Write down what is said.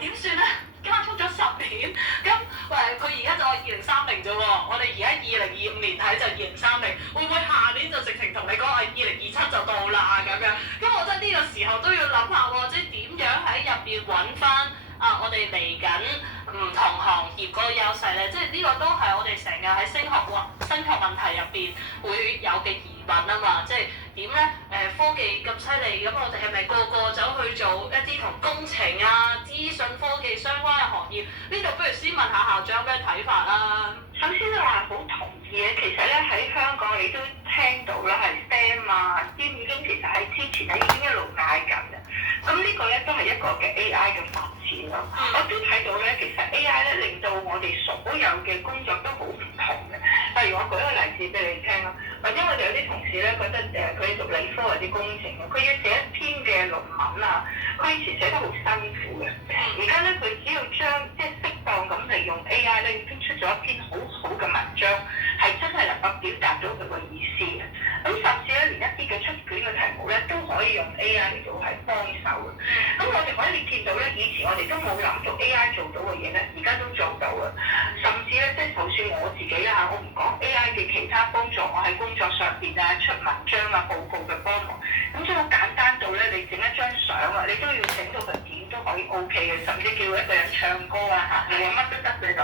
點算咧？加速咗10年，咁佢而家就話2030啫喎，我哋而家2025年睇就2030，會唔會下年就直情同你講話2027就到啦咁樣？咁我真係呢個時候都要諗下喎，即係點樣喺入邊揾翻我哋嚟緊唔同行業嗰個優勢咧？即係呢個都係我哋成日喺升學問題入邊會有嘅疑問啊嘛，即係點咧？科技咁犀利，咁我哋係咪個個走去做一啲同工程啊、資訊科技相關嘅行業？呢度不如先問下校長有咩睇法啦。首先咧，我係好同意嘅。其實咧喺香港你都聽到啦，係 STEM 啊，啲已經其實喺之前咧已經一路嗌緊嘅。咁呢個咧都係一個嘅 AI 嘅發展咯。我都睇到咧，其實 AI 咧令到我哋所有嘅工作都好唔同嘅。例如我舉一個例子俾你聽啦，或者我哋有啲同事咧覺得佢讀理科或者工程嘅，佢要寫一篇嘅論文啊，佢以前寫得好辛苦嘅。而家咧佢只要將即係適當咁利用 AI 咧，已經出咗一篇好好嘅文章，係真係能夠表達到佢個意思嘅。咁甚至咧，連一啲嘅出卷嘅題目咧，都可以用 AI 嚟到係幫手嘅。咁我哋可以見到咧，以前我哋都冇諗到 AI 做到嘅嘢咧，而家都做到嘅。甚至咧，即係就算我自己啦，我唔講 AI 嘅其他幫助，我喺工作上邊啊，出文章啊、報告嘅幫忙，咁即係好簡單到咧，你整一張相啊，你都要整到佢點都可以 OK 嘅，甚至叫一個人唱歌啊嚇，你話乜都得嘅就。